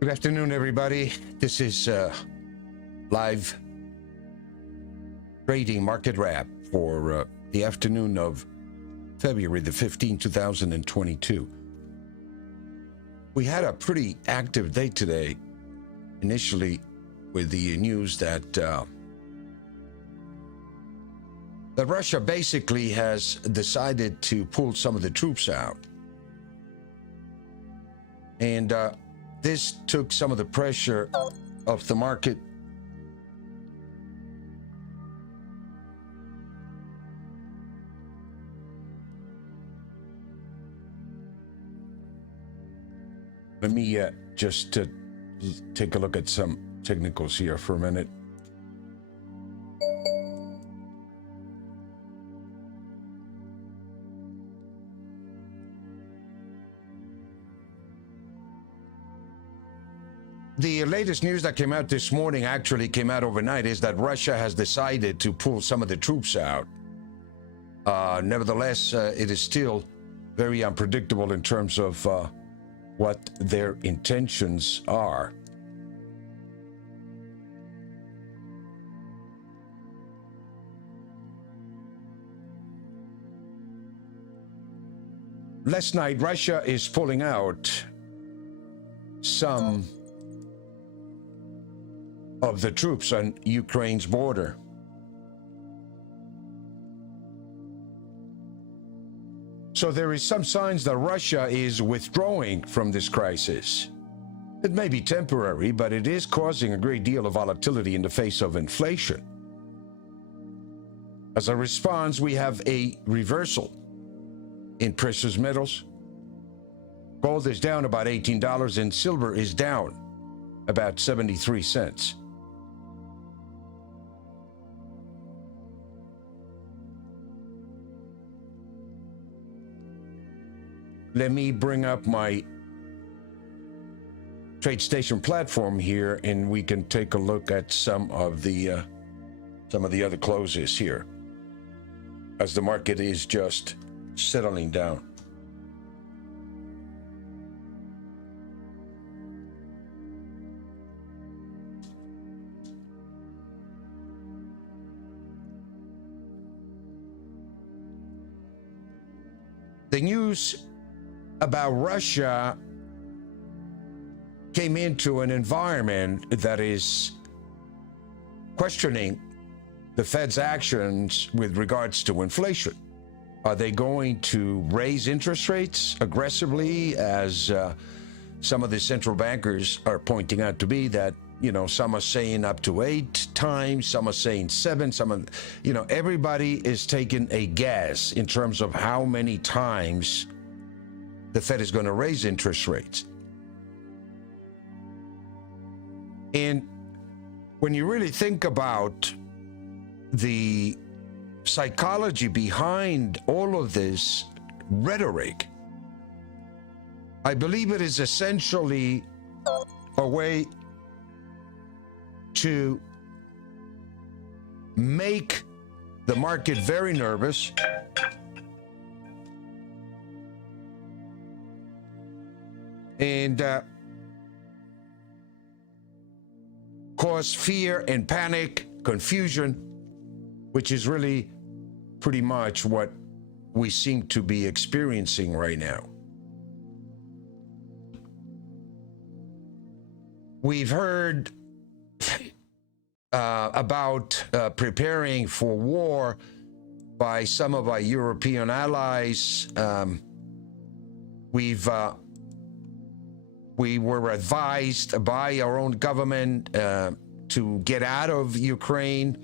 Good afternoon, everybody. This is live trading market wrap for the afternoon of February the 15th, 2022. We had a pretty active day today, initially with the news that Russia basically has decided to pull some of the troops out. And this took some of the pressure off the market. Let me just take a look at some technicals here for a minute. The latest news that came out this morning, actually came out overnight, is that Russia has decided to pull some of the troops out. Nevertheless, it is still very unpredictable in terms of what their intentions are. Last night, Russia is pulling out some of the troops on Ukraine's border. So there is some signs that Russia is withdrawing from this crisis. It may be temporary, but it is causing a great deal of volatility in the face of inflation. As a response, we have a reversal in precious metals. Gold is down about $18 and silver is down about 73 cents. Let me bring up my TradeStation platform here, and we can take a look at some of the other closes here, as the market is just settling down. The news about Russia came into an environment that is questioning the Fed's actions with regards to inflation. Are they going to raise interest rates aggressively, as some of the central bankers are pointing out to be? That, you know, some are saying up to 8 times, some are saying 7, some are, you know, everybody is taking a guess in terms of how many times the Fed is going to raise interest rates. And when you really think about the psychology behind all of this rhetoric, I believe it is essentially a way to make the market very nervous, and cause fear and panic, confusion, which is really pretty much what we seem to be experiencing right now. We've heard about preparing for war by some of our European allies. We were advised by our own government to get out of Ukraine.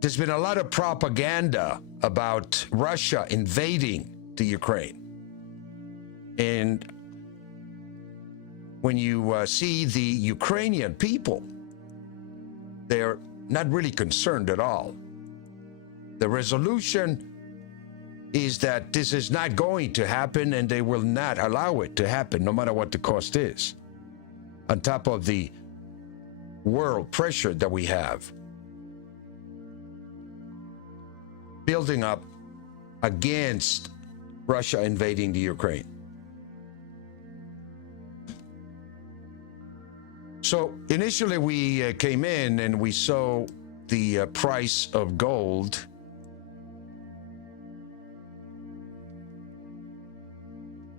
There's been a lot of propaganda about Russia invading the Ukraine. And when you see the Ukrainian people, they're not really concerned at all. The resolution is that this is not going to happen, and they will not allow it to happen, no matter what the cost is. On top of the world pressure that we have building up against Russia invading the Ukraine. So initially we came in and we saw the price of gold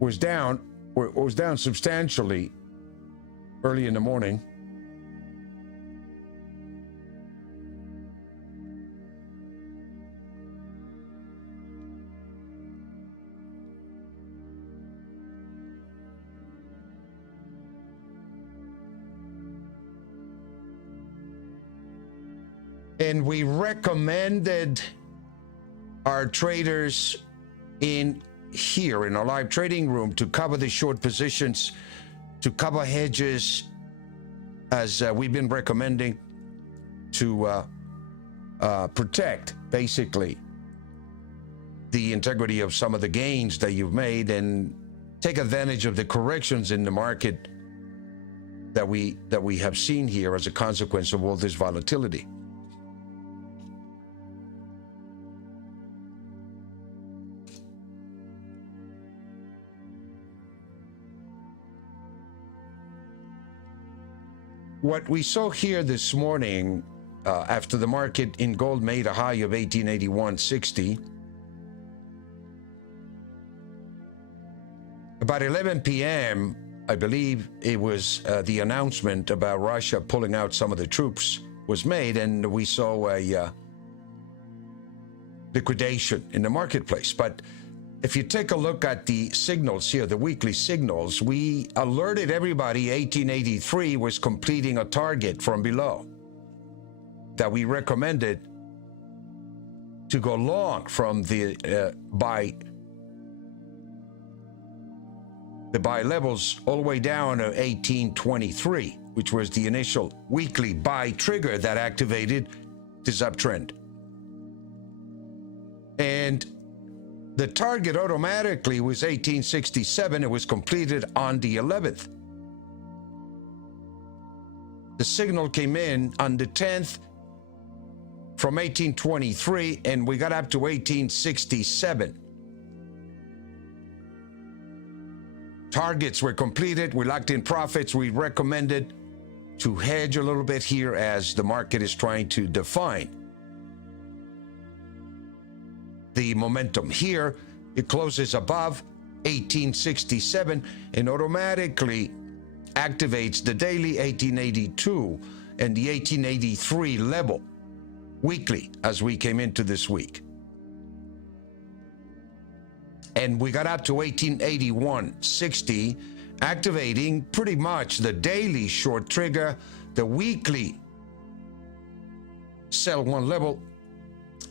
was down substantially early in the morning. And we recommended our traders in here in our live trading room to cover the short positions, to cover hedges, as we've been recommending, to protect basically the integrity of some of the gains that you've made and take advantage of the corrections in the market that we have seen here as a consequence of all this volatility. What we saw here this morning, after the market in gold made a high of 1881.60, about 11 p.m., I believe it was the announcement about Russia pulling out some of the troops was made, and we saw a liquidation in the marketplace. But if you take a look at the signals here, the weekly signals, we alerted everybody 1883 was completing a target from below that we recommended to go long from the buy levels all the way down to 1823, which was the initial weekly buy trigger that activated this uptrend. And the target automatically was 1867. It was completed on the 11th. The signal came in on the 10th from 1823, and we got up to 1867. Targets were completed. We locked in profits. We recommended to hedge a little bit here as the market is trying to define the momentum. Here it closes above 1867 and automatically activates the daily 1882 and the 1883 level weekly as we came into this week. And we got up to 1881.60, activating pretty much the daily short trigger. The weekly sell one level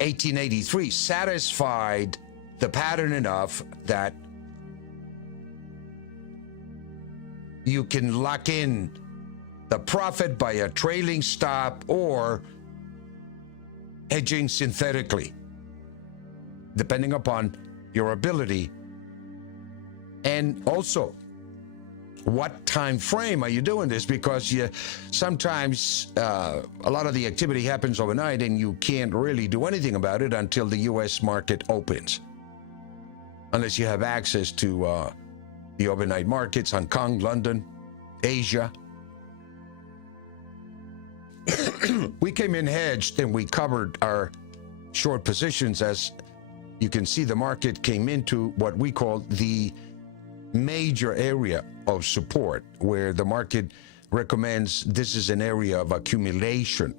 1883 satisfied the pattern enough that you can lock in the profit by a trailing stop or hedging synthetically, depending upon your ability. And also, what time frame are you doing this? Because sometimes a lot of the activity happens overnight and you can't really do anything about it until the U.S. market opens, unless you have access to the overnight markets, Hong Kong, London, Asia. We came in hedged and we covered our short positions. As you can see, the market came into what we call the major area of support, where the market recommends this is an area of accumulation.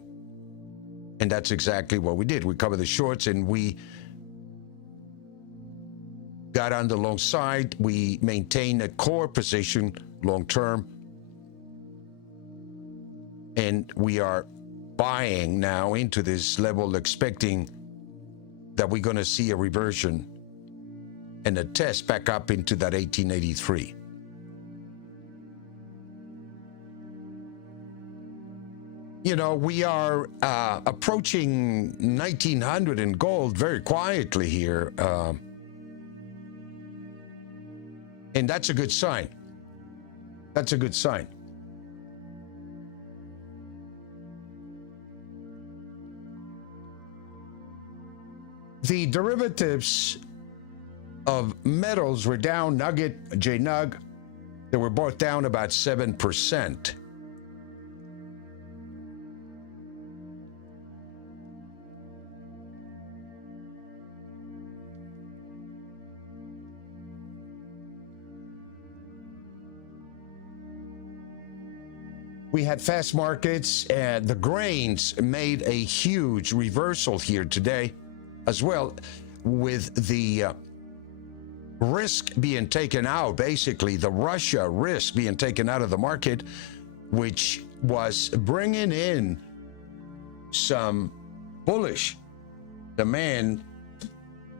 And that's exactly what we did. We covered the shorts and we got on the long side. We maintained a core position long term. And we are buying now into this level, expecting that we're going to see a reversion and a test back up into that 1883. You know, we are approaching 1900 in gold very quietly here. And that's a good sign. That's a good sign. The derivatives of metals were down. Nugget, JNUG, they were both down about 7%. We had fast markets, and the grains made a huge reversal here today as well, with the risk being taken out, basically the Russia risk being taken out of the market, which was bringing in some bullish demand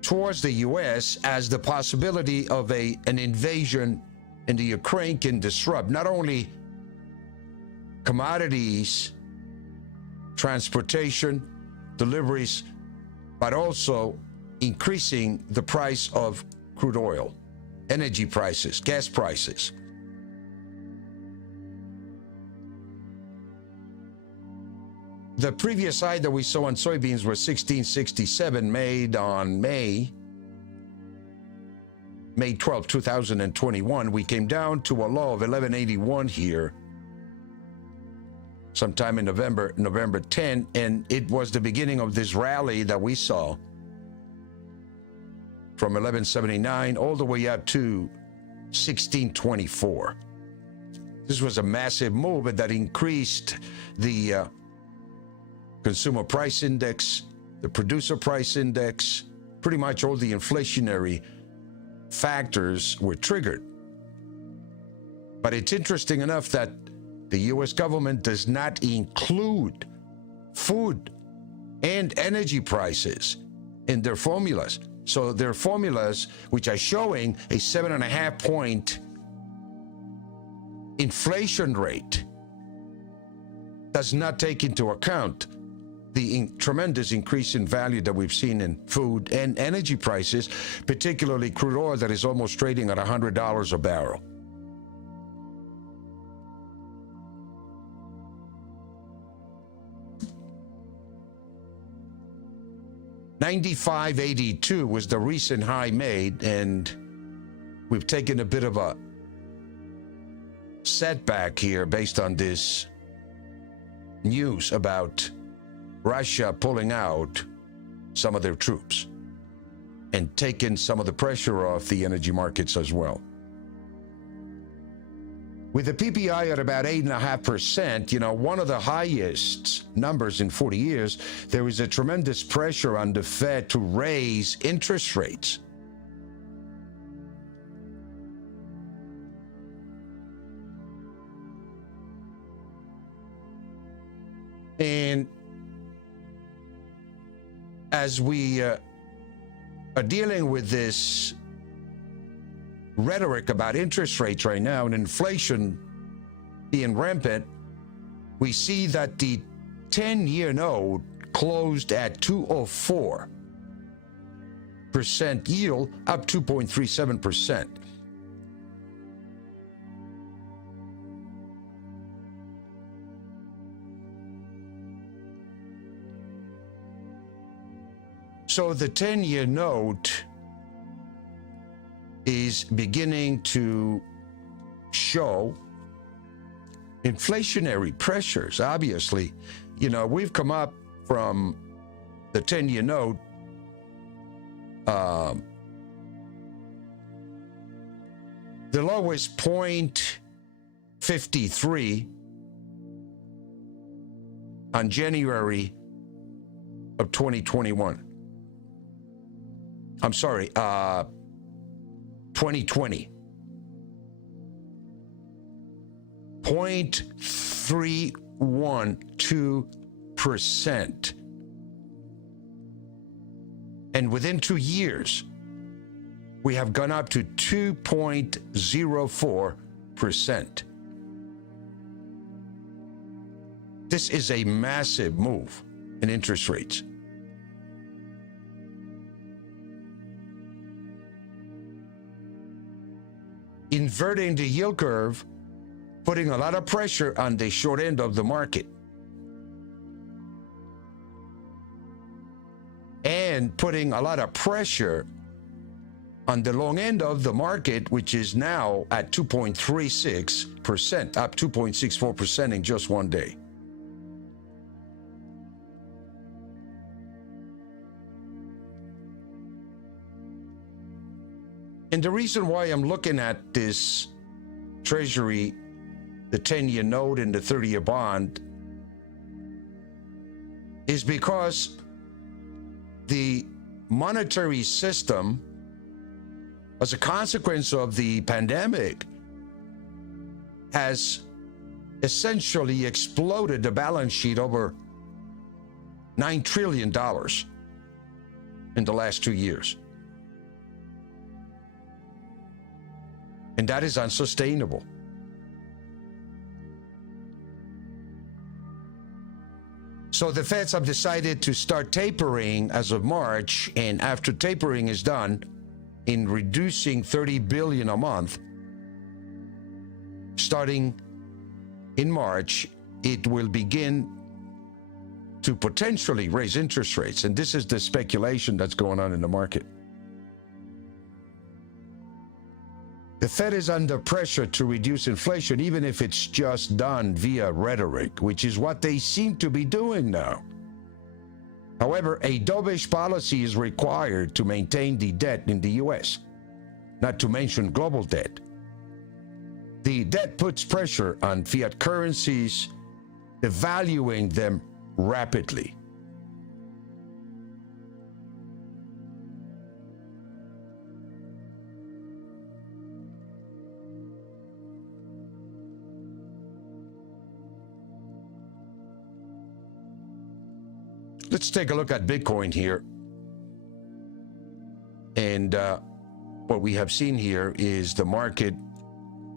towards the U.S. as the possibility of an invasion in the Ukraine can disrupt not only commodities, transportation, deliveries, but also increasing the price of crude oil, energy prices, gas prices. The previous high that we saw on soybeans were 1667, made on May 12, 2021. We came down to a low of 1181 here sometime in November 10, and it was the beginning of this rally that we saw from 1179 all the way up to 1624. This was a massive move that increased the consumer price index, the producer price index, pretty much all the inflationary factors were triggered. But it's interesting enough that the U.S. government does not include food and energy prices in their formulas. So their formulas, which are showing a 7.5-point inflation rate, does not take into account the tremendous increase in value that we've seen in food and energy prices, particularly crude oil that is almost trading at $100 a barrel. $95.82 was the recent high made, and we've taken a bit of a setback here based on this news about Russia pulling out some of their troops and taking some of the pressure off the energy markets as well. With the PPI at about 8.5%, one of the highest numbers in 40 years, there is a tremendous pressure on the Fed to raise interest rates. And as we are dealing with this rhetoric about interest rates right now and inflation being rampant, we see that the 10-year note closed at 2.04% yield, up 2.37%. So the 10-year note is beginning to show inflationary pressures. Obviously, we've come up from the 10-year note the lowest 0.53 on January of 2021. I'm sorry, 2020. 0.312%. And within 2 years, we have gone up to 2.04%. This is a massive move in interest rates. Inverting the yield curve, putting a lot of pressure on the short end of the market, and putting a lot of pressure on the long end of the market, which is now at 2.36%, up 2.64% in just one day. And the reason why I'm looking at this Treasury the 10-year note and the 30-year bond is because the monetary system, as a consequence of the pandemic, has essentially exploded the balance sheet over $9 trillion in the last 2 years. And that is unsustainable. So the Feds have decided to start tapering as of March, and after tapering is done, in reducing $30 billion a month, starting in March, it will begin to potentially raise interest rates. And this is the speculation that's going on in the market. The Fed is under pressure to reduce inflation, even if it's just done via rhetoric, which is what they seem to be doing now. However, a dovish policy is required to maintain the debt in the U.S., not to mention global debt. The debt puts pressure on fiat currencies, devaluing them rapidly. Let's take a look at Bitcoin here. And what we have seen here is the market,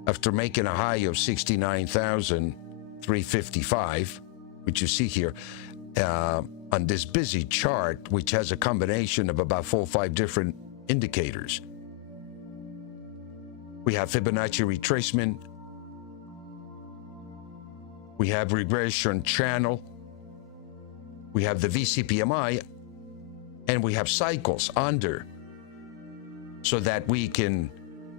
after making a high of 69,355, which you see here on this busy chart, which has a combination of about 4 or 5 different indicators. We have Fibonacci retracement. We have regression channel. We have the VCPMI, and we have cycles under, so that we can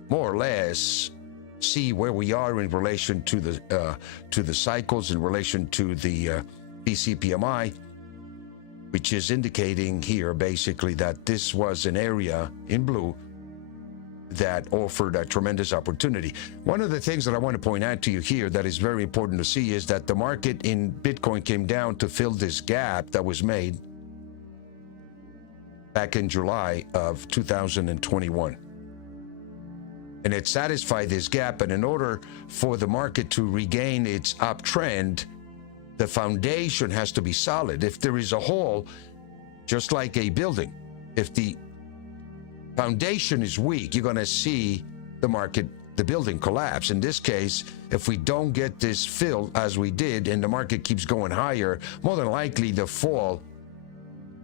more or less see where we are in relation to the cycles, in relation to the VCPMI, which is indicating here basically that this was an area in blue that offered a tremendous opportunity. One of the things that I want to point out to you here that is very important to see is that the market in Bitcoin came down to fill this gap that was made back in July of 2021. And it satisfied this gap, and in order for the market to regain its uptrend, the foundation has to be solid. If there is a hole, just like a building, if the foundation is weak, you're going to see the market, the building collapse. In this case, if we don't get this filled as we did and the market keeps going higher, more than likely the fall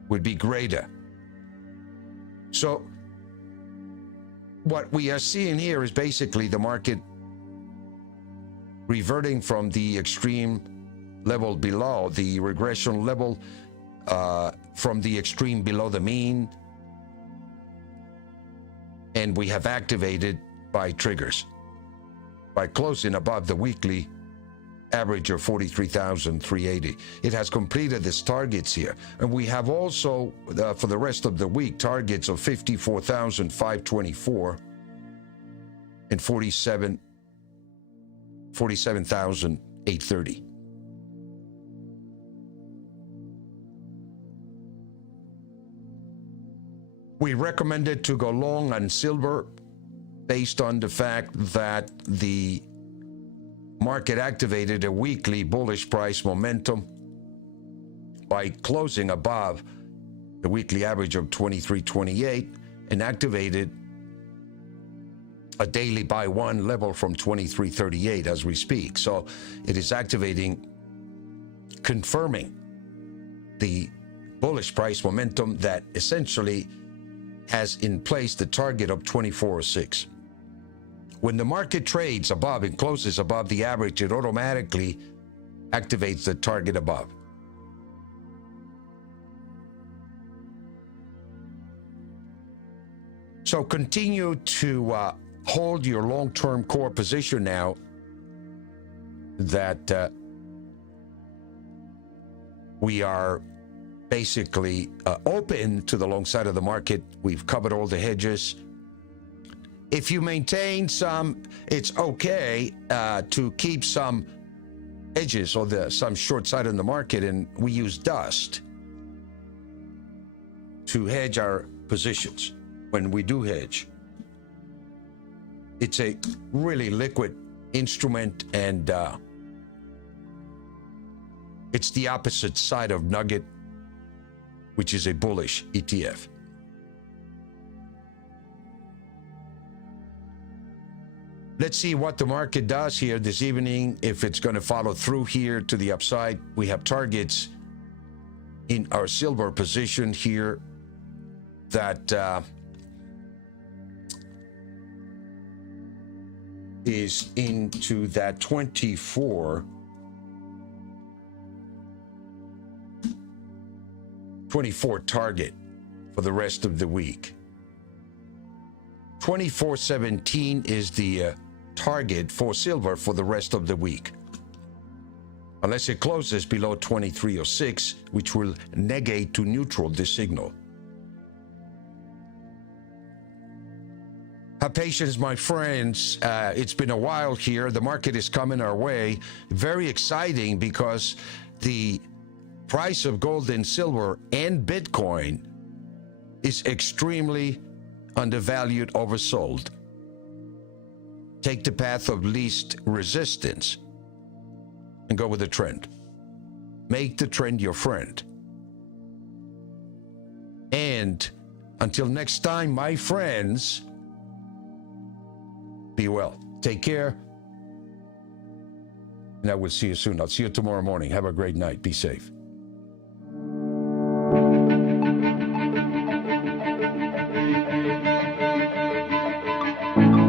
would be greater. So what we are seeing here is basically the market reverting from the extreme level below, the regression level, from the extreme below the mean, and we have activated by triggers, by closing above the weekly average of 43,380. It has completed its targets here. And we have also, for the rest of the week, targets of 54,524 and 47,830. We recommended to go long on silver based on the fact that the market activated a weekly bullish price momentum by closing above the weekly average of 23.28 and activated a daily buy one level from 23.38 as we speak. So it is activating, confirming the bullish price momentum that essentially has in place the target of 24.06. When the market trades above and closes above the average, it automatically activates the target above. So continue to hold your long-term core position now that we are basically open to the long side of the market. We've covered all the hedges. If you maintain some, it's okay to keep some edges or some short side in the market, and we use dust to hedge our positions when we do hedge. It's a really liquid instrument, and it's the opposite side of Nugget, which is a bullish ETF. Let's see what the market does here this evening, if it's going to follow through here to the upside. We have targets in our silver position here that is into that 24 target for the rest of the week. 24.17 is the target for silver for the rest of the week, unless it closes below 23.06, which will negate to neutral this signal. Have patience, my friends. It's been a while here. The market is coming our way. Very exciting, because the price of gold and silver and Bitcoin is extremely undervalued, oversold. Take the path of least resistance and go with the trend. Make the trend your friend. And until next time, my friends, be well. Take care. And I will see you soon. I'll see you tomorrow morning. Have a great night. Be safe.